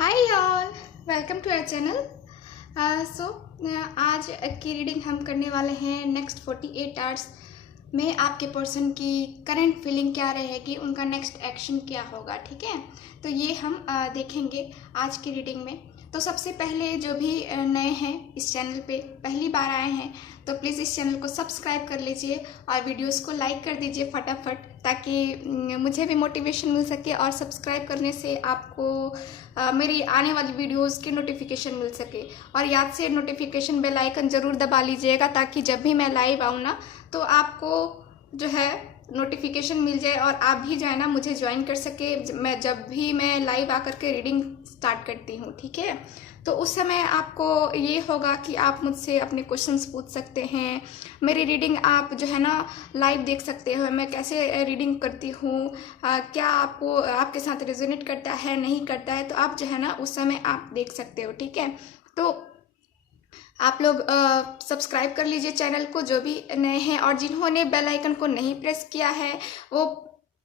Hi all, welcome to our channel. आज की reading हम करने वाले हैं नेक्स्ट 48 आवर्स में आपके पर्सन की करंट फीलिंग क्या रहेगी, उनका नेक्स्ट एक्शन क्या होगा। ठीक है, तो ये हम देखेंगे आज की रीडिंग में। तो सबसे पहले जो भी नए हैं इस चैनल पे, पहली बार आए हैं, तो प्लीज़ इस चैनल को सब्सक्राइब कर लीजिए और वीडियोस को लाइक कर दीजिए फटाफट, ताकि मुझे भी मोटिवेशन मिल सके और सब्सक्राइब करने से आपको मेरी आने वाली वीडियोस की नोटिफिकेशन मिल सके। और याद से नोटिफिकेशन बेल आइकन ज़रूर दबा लीजिएगा, ताकि जब भी मैं लाइव आऊँ ना तो आपको जो है नोटिफिकेशन मिल जाए और आप भी जो है ना मुझे ज्वाइन कर सके मैं जब भी मैं लाइव आकर के रीडिंग स्टार्ट करती हूँ। ठीक है, तो उस समय आपको ये होगा कि आप मुझसे अपने क्वेश्चंस पूछ सकते हैं। मेरी रीडिंग आप जो है ना लाइव देख सकते हो, मैं कैसे रीडिंग करती हूँ, क्या आपको आपके साथ रेजोनेट करता है नहीं करता है, तो आप जो है ना उस समय आप देख सकते हो। ठीक है, तो आप लोग सब्सक्राइब कर लीजिए चैनल को जो भी नए हैं, और जिन्होंने बेल आइकन को नहीं प्रेस किया है वो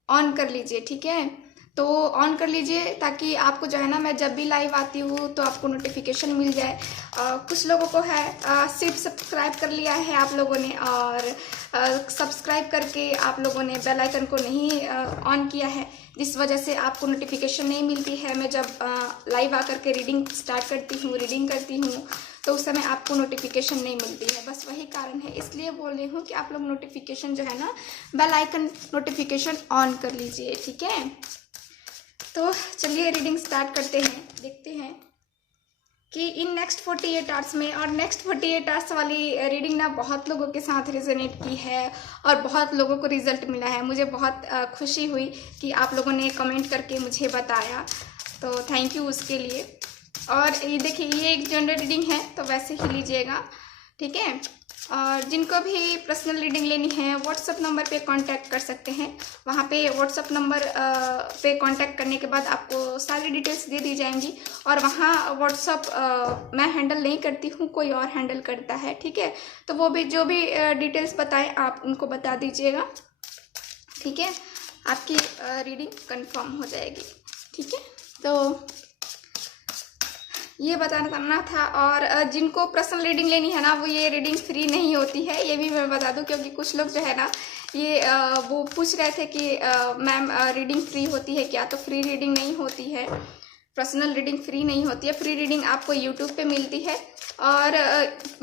ऑन कर लीजिए। ठीक है, तो ऑन कर लीजिए ताकि आपको जो है ना मैं जब भी लाइव आती हूँ तो आपको नोटिफिकेशन मिल जाए। कुछ लोगों को है सिर्फ सब्सक्राइब कर लिया है आप लोगों ने, और सब्सक्राइब करके आप लोगों ने बेल आइकन को नहीं ऑन किया है, जिस वजह से आपको नोटिफिकेशन नहीं मिलती है। मैं जब लाइव आकर के रीडिंग स्टार्ट करती हूँ, रीडिंग करती हूँ, तो उस समय आपको नोटिफिकेशन नहीं मिलती है। बस वही कारण है, इसलिए बोल रही हूँ कि आप लोग नोटिफिकेशन जो है ना बेल आइकन नोटिफिकेशन ऑन कर लीजिए। ठीक है, तो चलिए रीडिंग स्टार्ट करते हैं। देखते हैं कि इन नेक्स्ट 48 आवर्स में, और नेक्स्ट 48 आवर्स वाली रीडिंग ना बहुत लोगों के साथ रेजोनेट की है और बहुत लोगों को रिजल्ट मिला है। मुझे बहुत खुशी हुई कि आप लोगों ने कमेंट करके मुझे बताया, तो थैंक यू उसके लिए। और ये देखिए, ये एक जनरल रीडिंग है तो वैसे ही लीजिएगा। ठीक है, और जिनको भी पर्सनल रीडिंग लेनी है व्हाट्सअप नंबर पे कांटेक्ट कर सकते हैं। वहाँ पे व्हाट्सअप नंबर पे कांटेक्ट करने के बाद आपको सारी डिटेल्स दे दी जाएंगी। और वहाँ व्हाट्सअप मैं हैंडल नहीं करती हूँ, कोई और हैंडल करता है। ठीक है, तो वो भी जो भी डिटेल्स बताएं आप उनको बता दीजिएगा। ठीक है, आपकी रीडिंग कंफर्म हो जाएगी। ठीक है, तो ये बताना था। और जिनको पर्सनल रीडिंग लेनी है ना, वो ये रीडिंग फ्री नहीं होती है, ये भी मैं बता दूं, क्योंकि कुछ लोग जो है ना ये वो पूछ रहे थे कि मैम रीडिंग फ्री होती है क्या, तो फ्री रीडिंग नहीं होती है, पर्सनल रीडिंग फ्री नहीं होती है। फ्री रीडिंग आपको यूट्यूब पे मिलती है, और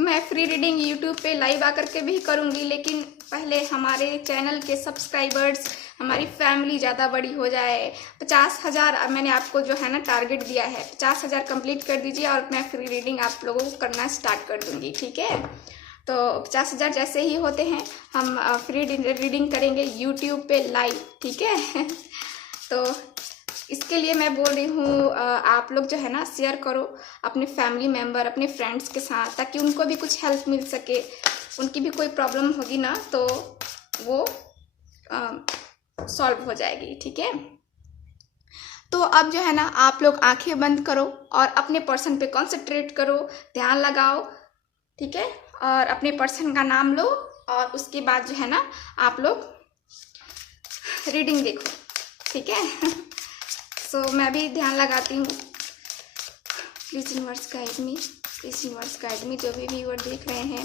मैं फ्री रीडिंग यूट्यूब पे लाइव आकर के भी करूँगी, लेकिन पहले हमारे चैनल के सब्सक्राइबर्स, हमारी फैमिली ज़्यादा बड़ी हो जाए। 50,000 मैंने आपको जो है ना टारगेट दिया है, 50,000 कंप्लीट कर दीजिए और मैं फ्री रीडिंग आप लोगों को करना स्टार्ट कर दूँगी। ठीक है, तो 50,000 जैसे ही होते हैं हम फ्री रीडिंग करेंगे यूट्यूब पे लाइव। ठीक है तो इसके लिए मैं बोल रही हूँ आप लोग जो है ना शेयर करो अपने फैमिली मेम्बर, अपने फ्रेंड्स के साथ, ताकि उनको भी कुछ हेल्प मिल सके। उनकी भी कोई प्रॉब्लम होगी ना तो वो सॉल्व हो जाएगी। ठीक है, तो अब जो है ना आप लोग आंखें बंद करो और अपने पर्सन पे कॉन्सेंट्रेट करो, ध्यान लगाओ। ठीक है, और अपने पर्सन का नाम लो और उसके बाद जो है ना आप लोग रीडिंग देखो। ठीक है सो मैं भी ध्यान लगाती हूँ। Please universe guide me, please universe guide me. जो भी व्यूअर देख रहे हैं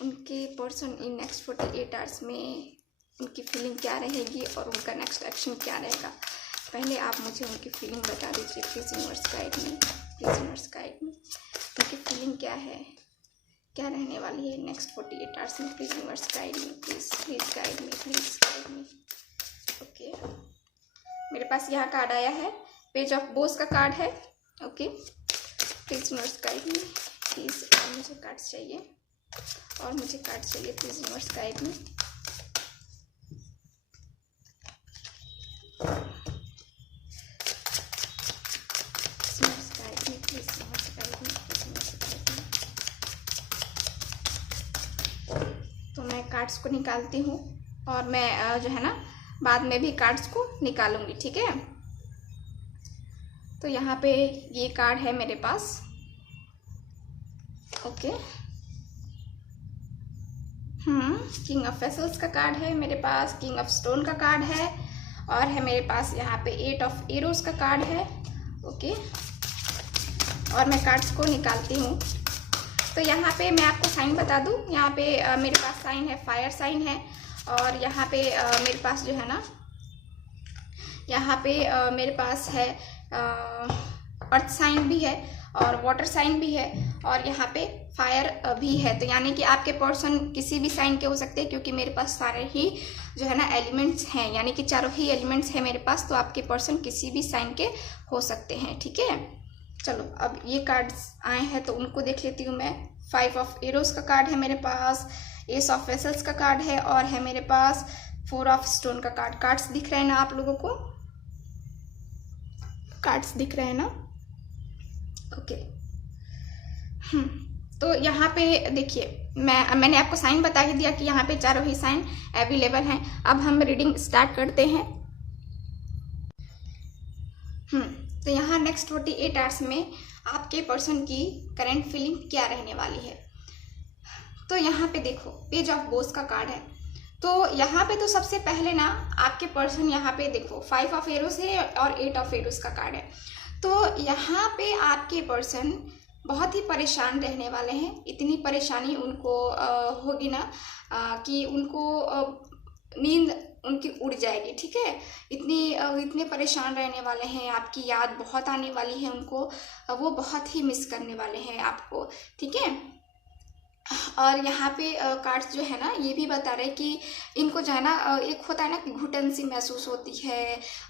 उनके पर्सन इन नेक्स्ट 48 आवर्स में उनकी फीलिंग क्या रहेगी और उनका नेक्स्ट एक्शन क्या रहेगा। पहले आप मुझे उनकी फीलिंग बता दीजिए। Please universe guide me, please universe guide me. उनकी फीलिंग क्या है, क्या रहने वाली है नेक्स्ट 48 आवर्स में। Please universe guide me, please please guide me, please guide me. Okay, मेरे पास यहाँ कार्ड आया है, पेज ऑफ बोस का कार्ड है। Okay, please universe guide me, please. और मुझे कार्ड्स चाहिए, और मुझे कार्ड्स चाहिए। Please universe guide me. तो मैं कार्ड्स को निकालती हूँ और मैं जो है ना बाद में भी कार्ड्स को निकालूंगी। ठीक है, तो यहाँ पे ये कार्ड है मेरे पास। ओके, किंग ऑफ वेसल्स का कार्ड है मेरे पास, किंग ऑफ स्टोन का कार्ड है, और है मेरे पास यहाँ पे 8 ऑफ एरोज का कार्ड है। ओके, और मैं कार्ड्स को निकालती हूँ। तो यहाँ पे मैं आपको साइन बता दूँ, यहाँ पे मेरे पास साइन है, फायर साइन है, और यहाँ पे मेरे पास जो है ना, यहाँ पे मेरे पास है अर्थ साइन भी है और वाटर साइन भी है, और यहाँ पे फायर भी है। तो यानी कि आपके पर्सन किसी भी साइन के हो सकते हैं, क्योंकि मेरे पास सारे ही जो है ना एलिमेंट्स हैं, यानी कि चारों ही एलिमेंट्स हैं मेरे पास। तो आपके पर्सन किसी भी साइन के हो सकते हैं, ठीक है। चलो अब ये कार्ड्स आए हैं तो उनको देख लेती हूँ मैं। 5 ऑफ एरोज का कार्ड है मेरे पास, एस ऑफ वेसल्स का कार्ड है, और है मेरे पास 4 ऑफ स्टोन का कार्ड। कार्ड्स दिख रहे हैं ना आप लोगों को? कार्ड्स दिख रहे हैं ना? ओके। तो यहाँ पे देखिए, मैंने आपको साइन बता ही दिया कि यहाँ पे चारों ही साइन अवेलेबल हैं। अब हम रीडिंग स्टार्ट करते हैं। तो यहाँ नेक्स्ट 48 आवर्स में आपके पर्सन की करंट फीलिंग क्या रहने वाली है। तो यहाँ पे देखो, पेज ऑफ बोस का कार्ड है। तो यहाँ पे तो सबसे पहले ना आपके पर्सन, यहाँ पे देखो 5 ऑफ एरोस है और 8 ऑफ एरोस का कार्ड है। तो यहाँ पे आपके पर्सन बहुत ही परेशान रहने वाले हैं। इतनी परेशानी उनको होगी ना कि उनको नींद उनकी उड़ जाएगी, ठीक है। इतने परेशान रहने वाले हैं, आपकी याद बहुत आने वाली है उनको, वो बहुत ही मिस करने वाले हैं आपको, ठीक है। और यहाँ पे कार्ड्स जो है ना ये भी बता रहे कि इनको जो है ना एक होता है ना कि घुटन सी महसूस होती है,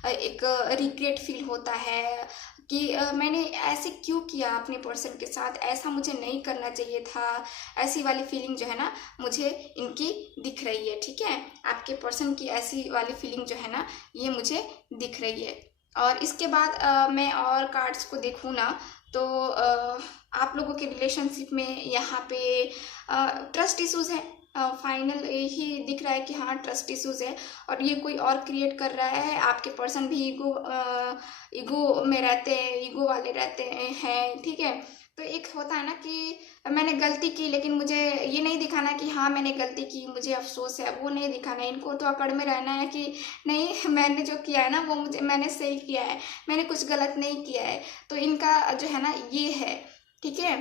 एक रिग्रेट फील होता है कि मैंने ऐसे क्यों किया अपने पर्सन के साथ, ऐसा मुझे नहीं करना चाहिए था। ऐसी वाली फीलिंग जो है ना मुझे इनकी दिख रही है, ठीक है। आपके पर्सन की ऐसी वाली फीलिंग जो है ना ये मुझे दिख रही है। और इसके बाद मैं और कार्ड्स को देखूँ ना तो आप लोगों के रिलेशनशिप में यहाँ पे ट्रस्ट इश्यूज़ है। फाइनल यही दिख रहा है कि हाँ ट्रस्ट इश्यूज़ है, और ये कोई और क्रिएट कर रहा है। आपके पर्सन भी ईगो में रहते हैं, ईगो वाले रहते हैं, ठीक है। तो एक होता है ना कि मैंने गलती की लेकिन मुझे ये नहीं दिखाना कि हाँ मैंने गलती की, मुझे अफसोस है, वो नहीं दिखाना। इनको तो अकड़ में रहना है कि नहीं मैंने जो किया है ना वो मैंने सही किया है, मैंने कुछ गलत नहीं किया है। तो इनका जो है ना ये है, ठीक है।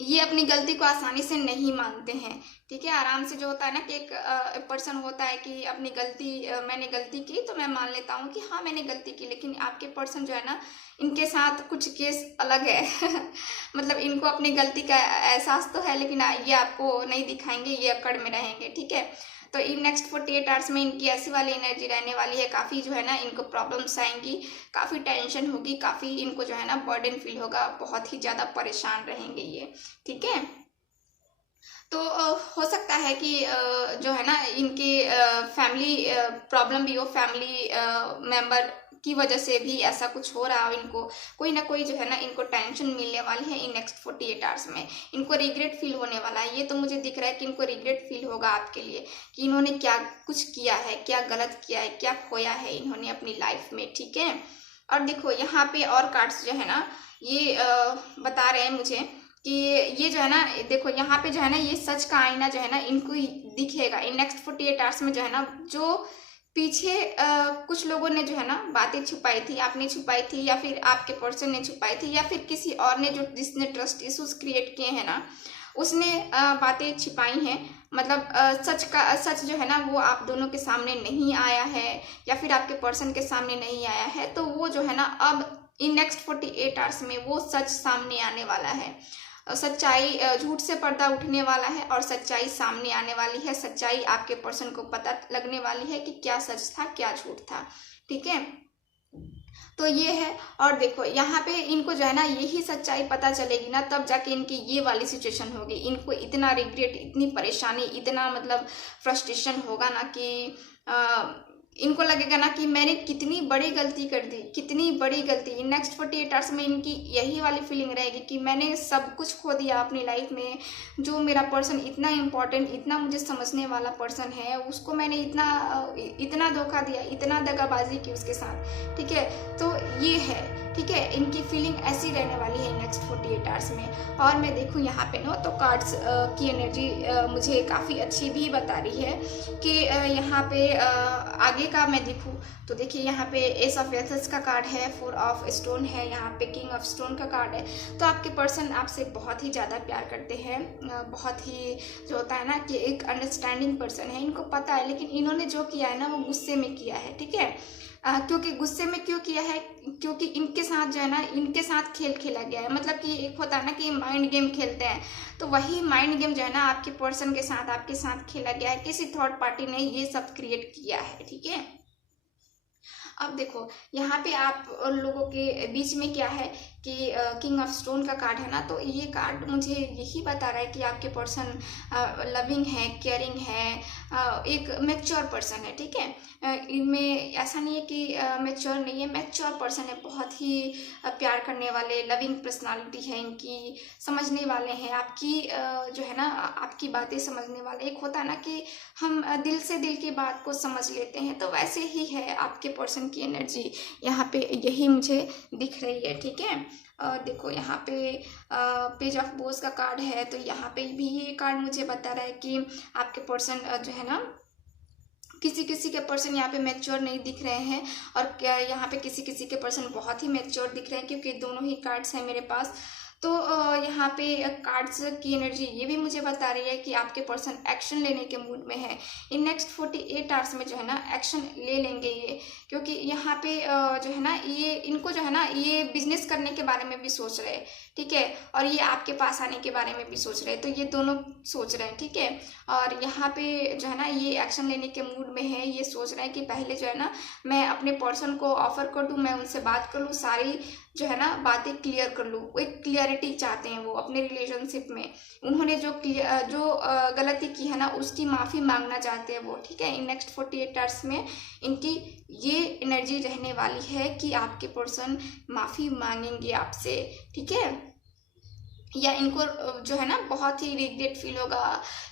ये अपनी गलती को आसानी से नहीं मानते हैं, ठीक है। आराम से जो होता है ना कि एक पर्सन होता है कि अपनी गलती, मैंने गलती की तो मैं मान लेता हूँ कि हाँ मैंने गलती की। लेकिन आपके पर्सन जो है ना इनके साथ कुछ केस अलग है मतलब इनको अपनी गलती का एहसास तो है लेकिन ये आपको नहीं दिखाएंगे, ये अकड़ में रहेंगे, ठीक है। तो इन नेक्स्ट 48 आवर्स में इनकी ऐसी वाली एनर्जी रहने वाली है। काफ़ी जो है ना इनको प्रॉब्लम्स आएंगी, काफ़ी टेंशन होगी, काफ़ी इनको जो है ना बर्डन फील होगा, बहुत ही ज़्यादा परेशान रहेंगे ये, ठीक है। तो हो सकता है कि जो है ना इनकी फैमिली प्रॉब्लम भी हो, फैमिली मेंबर की वजह से भी ऐसा कुछ हो रहा हो। इनको कोई ना कोई जो है ना इनको टेंशन मिलने वाली है इन नेक्स्ट 48 आवर्स में। इनको रिग्रेट फील होने वाला है। ये तो मुझे दिख रहा है कि इनको रिग्रेट फील होगा आपके लिए कि इन्होंने क्या कुछ किया है, क्या गलत किया है, क्या खोया है इन्होंने अपनी लाइफ में, ठीक है। और देखो यहाँ पे और कार्ड्स जो है ना ये बता रहे हैं मुझे कि ये जो है ना देखो यहाँ पे जो है ना ये सच का आईना जो है ना इनको दिखेगा इन नेक्स्ट 48 आवर्स में। जो है ना जो पीछे कुछ लोगों ने जो है ना बातें छुपाई थी, आपने छुपाई थी या फिर आपके पर्सन ने छुपाई थी या फिर किसी और ने जिसने ट्रस्ट इश्यूज क्रिएट किए हैं ना उसने बातें छिपाई हैं। मतलब सच जो है ना वो आप दोनों के सामने नहीं आया है या फिर आपके पर्सन के सामने नहीं आया है। तो वो जो है ना अब इन नेक्स्ट 48 आवर्स में वो सच सामने आने वाला है। सच्चाई, झूठ से पर्दा उठने वाला है और सच्चाई सामने आने वाली है। सच्चाई आपके पर्सन को पता लगने वाली है कि क्या सच था क्या झूठ था, ठीक है। तो ये है। और देखो यहाँ पे इनको जो है ना यही सच्चाई पता चलेगी ना तब जाके इनकी ये वाली सिचुएशन होगी। इनको इतना रिग्रेट, इतनी परेशानी, इतना मतलब फ्रस्ट्रेशन होगा ना कि इनको लगेगा ना कि मैंने कितनी बड़ी गलती कर दी, कितनी बड़ी गलती। नेक्स्ट 48 आवर्स में इनकी यही वाली फीलिंग रहेगी कि मैंने सब कुछ खो दिया अपनी लाइफ में। जो मेरा पर्सन इतना इम्पोर्टेंट, इतना मुझे समझने वाला पर्सन है उसको मैंने इतना धोखा दिया, इतना दगाबाजी की उसके साथ, ठीक है। तो ये है, ठीक है। इनकी फीलिंग ऐसी रहने वाली है नेक्स्ट 48 आवर्स में। और मैं देखूँ यहाँ पे ना तो कार्ड्स की एनर्जी मुझे काफ़ी अच्छी भी बता रही है कि यहाँ पे आगे आगे का मैं देखूँ तो देखिए यहाँ पे एस ऑफ वेसल्स का कार्ड है, 4 ऑफ स्टोन है, यहाँ पे किंग ऑफ स्टोन का कार्ड है। तो आपके पर्सन आपसे बहुत ही ज़्यादा प्यार करते हैं, बहुत ही जो होता है ना कि एक अंडरस्टैंडिंग पर्सन है, इनको पता है, लेकिन इन्होंने जो किया है ना वो गुस्से में किया है, ठीक है। क्योंकि गुस्से में क्यों किया है, क्योंकि इनके साथ जो है ना, इनके साथ खेल खेला गया है। मतलब कि एक होता है ना कि माइंड गेम खेलते हैं, तो वही माइंड गेम जो है ना आपके पर्सन के साथ, आपके साथ खेला गया है। किसी थर्ड पार्टी ने ये सब क्रिएट किया है, ठीक है। अब देखो यहाँ पे आप लोगों के बीच में क्या है कि किंग ऑफ स्टोन का कार्ड है ना, तो ये कार्ड मुझे यही बता रहा है कि आपके पर्सन लविंग है, केयरिंग है, एक मैच्योर पर्सन है, ठीक है। इनमें ऐसा नहीं है कि मैच्योर नहीं है, मैच्योर पर्सन है, बहुत ही प्यार करने वाले, लविंग पर्सनालिटी है इनकी, समझने वाले हैं आपकी जो है ना आपकी बातें समझने वाले। एक होता है ना कि हम दिल से दिल की बात को समझ लेते हैं, तो वैसे ही है आपके पर्सन की एनर्जी, यहाँ पे यही मुझे दिख रही है, ठीक है। देखो यहाँ पे पेज ऑफ बोस का कार्ड है, तो यहाँ पे भी ये कार्ड मुझे बता रहा है कि आपके पर्सन जो है ना, किसी किसी के पर्सन यहाँ पे मैच्योर नहीं दिख रहे हैं, और यहाँ पे किसी किसी के पर्सन बहुत ही मैच्योर दिख रहे हैं, क्योंकि दोनों ही कार्ड्स हैं मेरे पास। तो यहाँ पे कार्ड्स की एनर्जी ये भी मुझे बता रही है कि आपके पर्सन एक्शन लेने के मूड में है। इन नेक्स्ट 48 आवर्स में जो है ना एक्शन ले लेंगे ये, क्योंकि यहाँ पे जो है ना ये इनको जो है ना ये बिजनेस करने के बारे में भी सोच रहे हैं, ठीक है, और ये आपके पास आने के बारे में भी सोच रहे हैं, तो ये दोनों सोच रहे हैं, ठीक है। और यहाँ पे जो है ना ये एक्शन लेने के मूड में है, ये सोच रहे हैं कि पहले जो है ना मैं अपने पर्सन को ऑफर कर दूँ, मैं उनसे बात कर लूँ, सारी जो है ना बातें क्लियर कर लूँ। एक क्लियरिटी चाहते हैं वो अपने रिलेशनशिप में, उन्होंने जो गलती की है ना उसकी माफ़ी मांगना चाहते हैं वो, ठीक है। इन नेक्स्ट 48 आवर्स में इनकी ये एनर्जी रहने वाली है कि आपके पर्सन माफ़ी मांगेंगे आपसे, ठीक है, या इनको जो है ना बहुत ही रिग्रेट फील होगा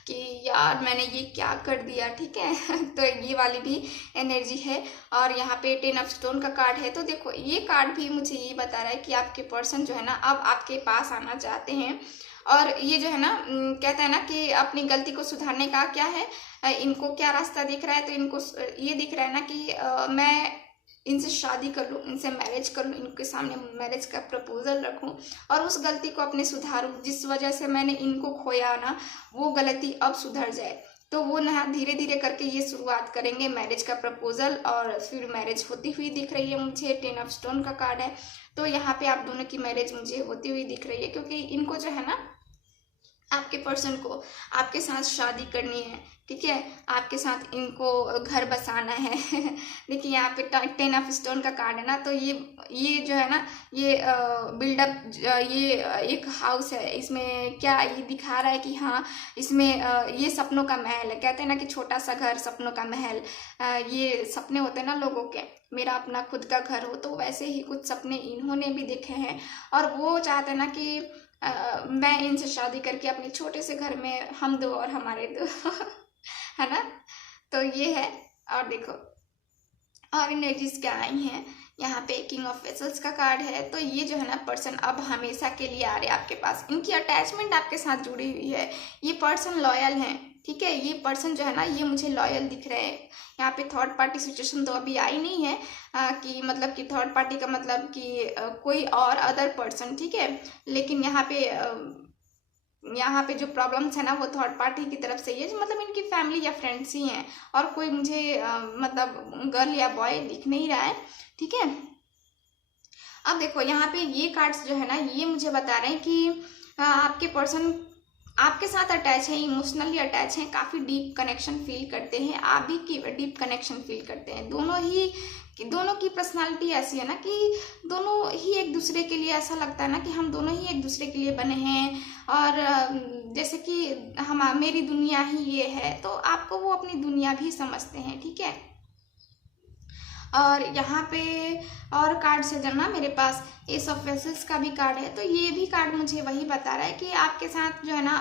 कि यार मैंने ये क्या कर दिया, ठीक है। तो ये वाली भी एनर्जी है। और यहाँ पे 10 ऑफ स्टोन का कार्ड है, तो देखो ये कार्ड भी मुझे ये बता रहा है कि आपके पर्सन जो है ना अब आपके पास आना चाहते हैं, और ये जो है ना कहते हैं ना कि अपनी गलती को सुधारने का क्या है, इनको क्या रास्ता दिख रहा है, तो इनको ये दिख रहा है ना कि मैं इनसे शादी कर लूँ, इनसे मैरिज कर लूँ, इनके सामने मैरिज का प्रपोजल रखूँ और उस गलती को अपने सुधारूँ, जिस वजह से मैंने इनको खोया ना वो गलती अब सुधर जाए। तो वो ना धीरे धीरे करके ये शुरुआत करेंगे मैरिज का प्रपोजल, और फिर मैरिज होती हुई दिख रही है मुझे। 10 ऑफ स्टोन का कार्ड है, तो यहाँ पे आप दोनों की मैरिज मुझे होती हुई दिख रही है, क्योंकि इनको जो है ना आपके पर्सन को आपके साथ शादी करनी है, ठीक है, आपके साथ इनको घर बसाना है। देखिए यहाँ पे 10 ऑफ स्टोन का कार्ड है ना, तो ये जो है ना ये बिल्डअप, ये एक हाउस है, इसमें क्या ये दिखा रहा है कि हाँ इसमें ये सपनों का महल है। कहते हैं ना कि छोटा सा घर सपनों का महल, ये सपने होते हैं ना लोगों के, मेरा अपना खुद का घर हो, तो वैसे ही कुछ सपने इन्होंने भी देखे हैं, और वो चाहते हैं ना कि मैं इनसे शादी करके अपने छोटे से घर में हम दो और हमारे दो है ना। तो ये है। और देखो और एनर्जीज क्या आई हैं, यहाँ पे किंग ऑफ वेसल्स का कार्ड है, तो ये जो है ना पर्सन अब हमेशा के लिए आ रहे हैं आपके पास, इनकी अटैचमेंट आपके साथ जुड़ी हुई है, ये पर्सन लॉयल हैं, ठीक है। ये पर्सन जो है ना ये मुझे लॉयल दिख रहे हैं। यहाँ पे थर्ड पार्टी सिचुएशन तो अभी आई नहीं है कि मतलब कि थर्ड पार्टी का मतलब कि कोई और अदर पर्सन, ठीक है, लेकिन यहाँ पे जो प्रॉब्लम्स है ना वो थर्ड पार्टी की तरफ से ही है, मतलब इनकी फैमिली या फ्रेंड्स ही हैं, और कोई मुझे मतलब गर्ल या बॉय दिख नहीं रहा है, ठीक है। अब देखो यहाँ पे ये कार्ड्स जो है ना ये मुझे बता रहे हैं कि आपके पर्सन आपके साथ अटैच है, इमोशनली अटैच हैं, काफ़ी डीप कनेक्शन फील करते हैं, आप भी डीप कनेक्शन फील करते हैं। दोनों की पर्सनालिटी ऐसी है ना कि दोनों ही एक दूसरे के लिए, ऐसा लगता है ना कि हम दोनों ही एक दूसरे के लिए बने हैं, और जैसे कि मेरी दुनिया ही ये है, तो आपको वो अपनी दुनिया भी समझते हैं, ठीक है। और यहाँ पे और कार्ड से जमा मेरे पास एस ऑफ वेसल्स का भी कार्ड है, तो ये भी कार्ड मुझे वही बता रहा है कि आपके साथ जो है ना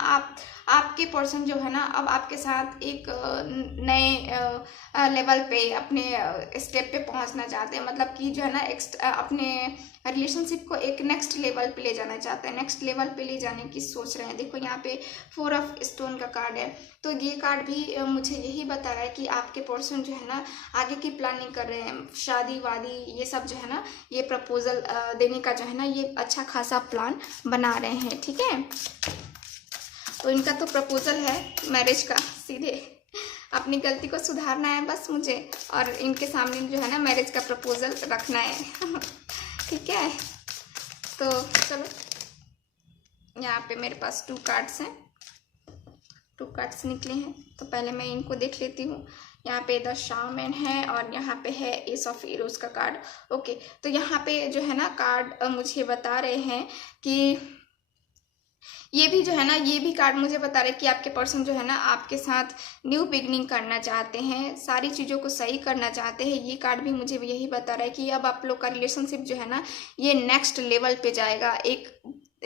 आपके पर्सन जो है ना अब आपके साथ एक नए लेवल पे अपने स्टेप पे पहुंचना चाहते हैं, मतलब कि जो है ना अपने रिलेशनशिप को एक नेक्स्ट लेवल पे ले जाना चाहते हैं, नेक्स्ट लेवल पे ले जाने की सोच रहे हैं। देखो यहाँ पे 4 ऑफ स्टोन का कार्ड है, तो ये कार्ड भी मुझे यही बता रहा है कि आपके पर्सन जो है ना आगे की प्लानिंग कर रहे हैं, शादी वादी ये सब जो है ना, ये प्रपोजल देने का जो है ना ये अच्छा खासा प्लान बना रहे हैं। ठीक है, तो इनका तो प्रपोजल है मैरिज का, सीधे अपनी गलती को सुधारना है बस मुझे, और इनके सामने जो है ना मैरिज का प्रपोजल रखना है। ठीक है, तो चलो यहाँ पे मेरे पास 2 कार्ड्स हैं, 2 कार्ड्स निकले हैं, तो पहले मैं इनको देख लेती हूँ। यहाँ पे द शामैन है और यहाँ पे है एस ऑफ हीरोज का कार्ड। ओके, तो यहाँ पे जो है ना कार्ड मुझे बता रहे हैं कि ये भी जो है ना, ये भी कार्ड मुझे बता रहे हैं कि आपके पर्सन जो है ना आपके साथ न्यू बिगनिंग करना चाहते हैं, सारी चीज़ों को सही करना चाहते हैं। ये कार्ड भी मुझे यही बता रहा है कि अब आप लोग का रिलेशनशिप जो है ना ये नेक्स्ट लेवल पे जाएगा। एक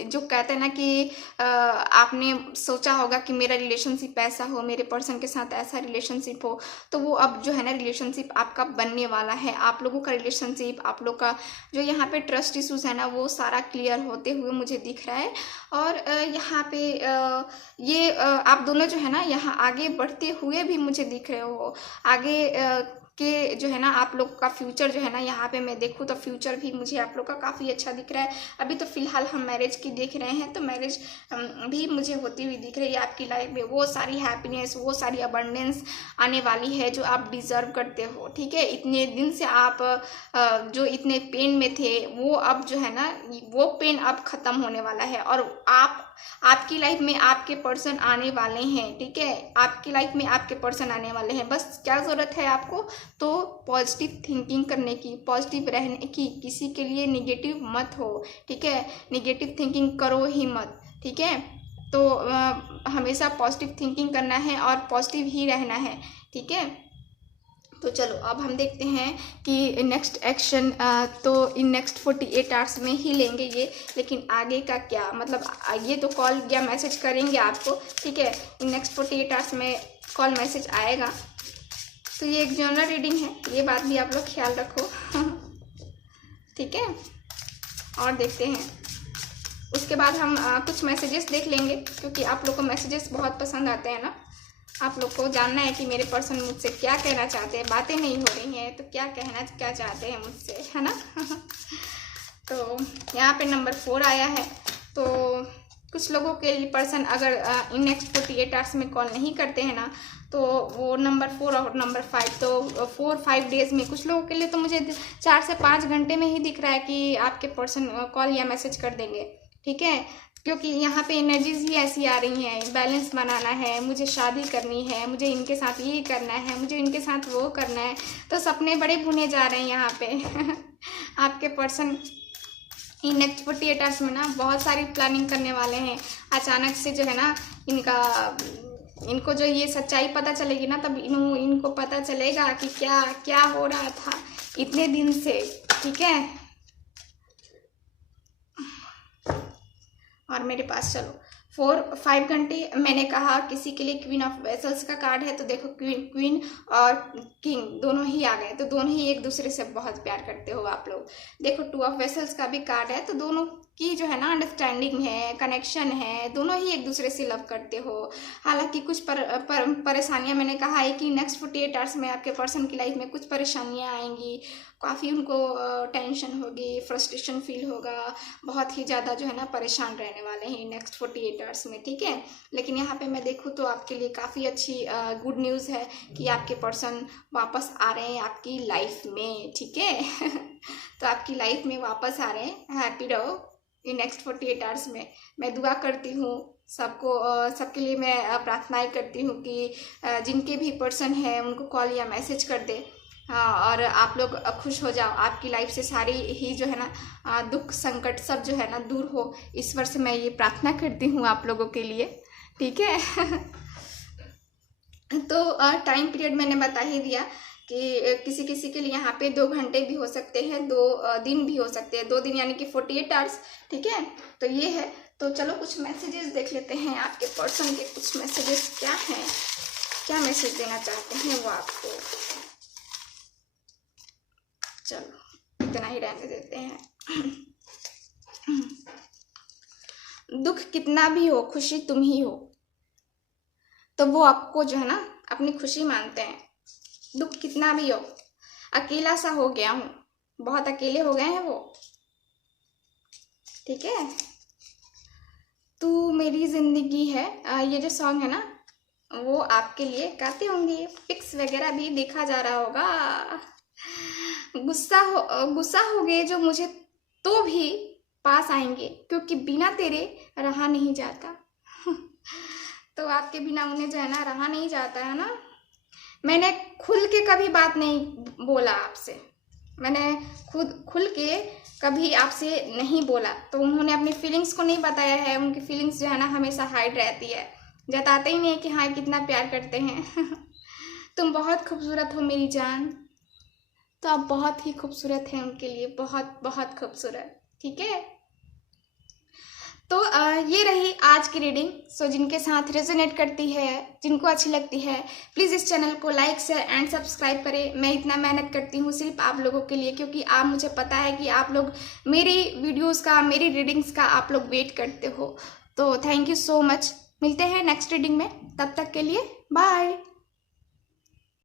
जो कहते हैं ना कि आपने सोचा होगा कि मेरा रिलेशनशिप ऐसा हो, मेरे पर्सन के साथ ऐसा रिलेशनशिप हो, तो वो अब जो है ना रिलेशनशिप आपका बनने वाला है। आप लोगों का रिलेशनशिप, आप लोग का जो यहाँ पे ट्रस्ट इशूज़ है ना वो सारा क्लियर होते हुए मुझे दिख रहा है। और यहाँ पे ये आप दोनों जो है ना यहाँ आगे बढ़ते हुए भी मुझे दिख रहे हो। आगे कि जो है ना आप लोग का फ्यूचर जो है ना यहाँ पे मैं देखूँ तो फ्यूचर भी मुझे आप लोग का काफ़ी अच्छा दिख रहा है। अभी तो फिलहाल हम मैरिज की देख रहे हैं, तो मैरिज भी मुझे होती हुई दिख रही है। आपकी लाइफ में वो सारी हैप्पीनेस, वो सारी अबंडेंस आने वाली है जो आप डिज़र्व करते हो। ठीक है, इतने दिन से आप जो इतने पेन में थे वो अब जो है ना वो पेन अब ख़त्म होने वाला है, और आपकी लाइफ में आपके पर्सन आने वाले हैं। ठीक है, आपकी लाइफ में आपके पर्सन आने वाले हैं। बस क्या ज़रूरत है आपको, तो पॉजिटिव थिंकिंग करने की, पॉजिटिव रहने की, किसी के लिए निगेटिव मत हो। ठीक है, निगेटिव थिंकिंग करो ही मत। ठीक है, तो हमेशा पॉजिटिव थिंकिंग करना है और पॉजिटिव ही रहना है। ठीक है, तो चलो अब हम देखते हैं कि नेक्स्ट एक्शन तो इन नेक्स्ट 48 आवर्स में ही लेंगे ये, लेकिन आगे का क्या, मतलब ये तो कॉल या मैसेज करेंगे आपको। ठीक है, इन नेक्स्ट 48 आवर्स में कॉल मैसेज आएगा। तो ये एक जनरल रीडिंग है, ये बात भी आप लोग ख्याल रखो। ठीक है, और देखते हैं उसके बाद हम कुछ मैसेजेस देख लेंगे, क्योंकि आप लोग को मैसेजेस बहुत पसंद आते हैं ना। आप लोग को जानना है कि मेरे पर्सन मुझसे क्या कहना चाहते हैं, बातें नहीं हो रही हैं तो क्या चाहते हैं मुझसे, है ना। तो यहाँ पे नंबर 4 आया है, तो कुछ लोगों के लिए पर्सन अगर इन नेक्स्ट 48 आवर्स में कॉल नहीं करते हैं ना, तो वो नंबर 4 और नंबर 5, तो 4-5 डेज़ में, कुछ लोगों के लिए तो मुझे 4 से 5 घंटे में ही दिख रहा है कि आपके पर्सन कॉल या मैसेज कर देंगे। ठीक है, क्योंकि यहाँ पे एनर्जीज ही ऐसी आ रही हैं, बैलेंस बनाना है, मुझे शादी करनी है, मुझे इनके साथ ये करना है, मुझे इनके साथ वो करना है, तो सपने बड़े बुने जा रहे हैं यहाँ पे। आपके पर्सन इन नेक्स्ट 48 आवर्स में ना बहुत सारी प्लानिंग करने वाले हैं। अचानक से जो है ना इनको जो ये सच्चाई पता चलेगी ना, तब इनको पता चलेगा कि क्या क्या हो रहा था इतने दिन से। ठीक है, और मेरे पास चलो 4-5 घंटे, मैंने कहा किसी के लिए क्वीन ऑफ वेसल्स का कार्ड है, तो देखो क्वीन और किंग दोनों ही आ गए, तो दोनों ही एक दूसरे से बहुत प्यार करते हो आप लोग। देखो 2 ऑफ वेसल्स का भी कार्ड है, तो दोनों की जो है ना अंडरस्टैंडिंग है, कनेक्शन है, दोनों ही एक दूसरे से लव करते हो। हालांकि कुछ परेशानियां, मैंने कहा है कि नेक्स्ट 48 आवर्स में आपके पर्सन की लाइफ में कुछ परेशानियां आएंगी, काफ़ी उनको टेंशन होगी, फ्रस्ट्रेशन फील होगा, बहुत ही ज़्यादा जो है ना परेशान रहने वाले हैं नेक्स्ट 48 आवर्स में। ठीक है, लेकिन यहाँ पे मैं देखूँ तो आपके लिए काफ़ी अच्छी गुड न्यूज़ है कि आपके पर्सन वापस आ रहे हैं आपकी लाइफ में। ठीक है। तो आपकी लाइफ में वापस आ रहे हैं, हैप्पी रहो इन नेक्स्ट 48 आवर्स में। मैं दुआ करती हूँ सबके लिए, मैं प्रार्थनाएं करती हूँ कि जिनके भी पर्सन है उनको कॉल या मैसेज कर दे, और आप लोग खुश हो जाओ, आपकी लाइफ से सारी ही जो है ना दुख संकट सब जो है ना दूर हो। ईश्वर से मैं ये प्रार्थना करती हूँ आप लोगों के लिए। ठीक है। तो टाइम पीरियड मैंने बता ही दिया कि किसी किसी के लिए यहाँ पे 2 घंटे भी हो सकते हैं, 2 दिन भी हो सकते हैं, 2 दिन यानी कि 48 आवर्स। ठीक है, तो ये है। तो चलो कुछ मैसेजेस देख लेते हैं, आपके पर्सन के कुछ मैसेजेस क्या हैं, क्या मैसेज देना चाहते हैं वो आपको। चलो इतना ही रहने देते हैं। दुख कितना भी हो, खुशी तुम ही हो। तो वो आपको जो है ना अपनी खुशी मानते हैं। दुख कितना भी हो, अकेला सा हो गया हूँ, बहुत अकेले हो गए हैं वो, ठीक है। तू मेरी जिंदगी है, ये जो सॉन्ग है ना वो आपके लिए गाते होंगे, पिक्स वगैरह भी देखा जा रहा होगा। गुस्सा हो गए जो मुझे तो भी पास आएंगे, क्योंकि बिना तेरे रहा नहीं जाता। तो आपके बिना उन्हें जो है ना रहा नहीं जाता है ना। मैंने खुल के कभी बात नहीं बोला आपसे, मैंने खुद खुल के कभी आपसे नहीं बोला, तो उन्होंने अपनी फीलिंग्स को नहीं बताया है। उनकी फीलिंग्स जो है ना हमेशा हाइड रहती है, जताते ही नहीं कि हाँ कितना प्यार करते हैं। तुम बहुत खूबसूरत हो मेरी जान, तो आप बहुत ही खूबसूरत हैं उनके लिए, बहुत बहुत खूबसूरत, ठीक है। तो ये रही आज की रीडिंग। सो जिनके साथ रेजोनेट करती है, जिनको अच्छी लगती है, प्लीज़ इस चैनल को लाइक शेयर एंड सब्सक्राइब करें। मैं इतना मेहनत करती हूँ सिर्फ आप लोगों के लिए, क्योंकि आप, मुझे पता है कि आप लोग मेरी वीडियोस का, मेरी रीडिंग्स का आप लोग वेट करते हो। तो थैंक यू सो मच। मिलते हैं नेक्स्ट रीडिंग में, तब तक के लिए बाय।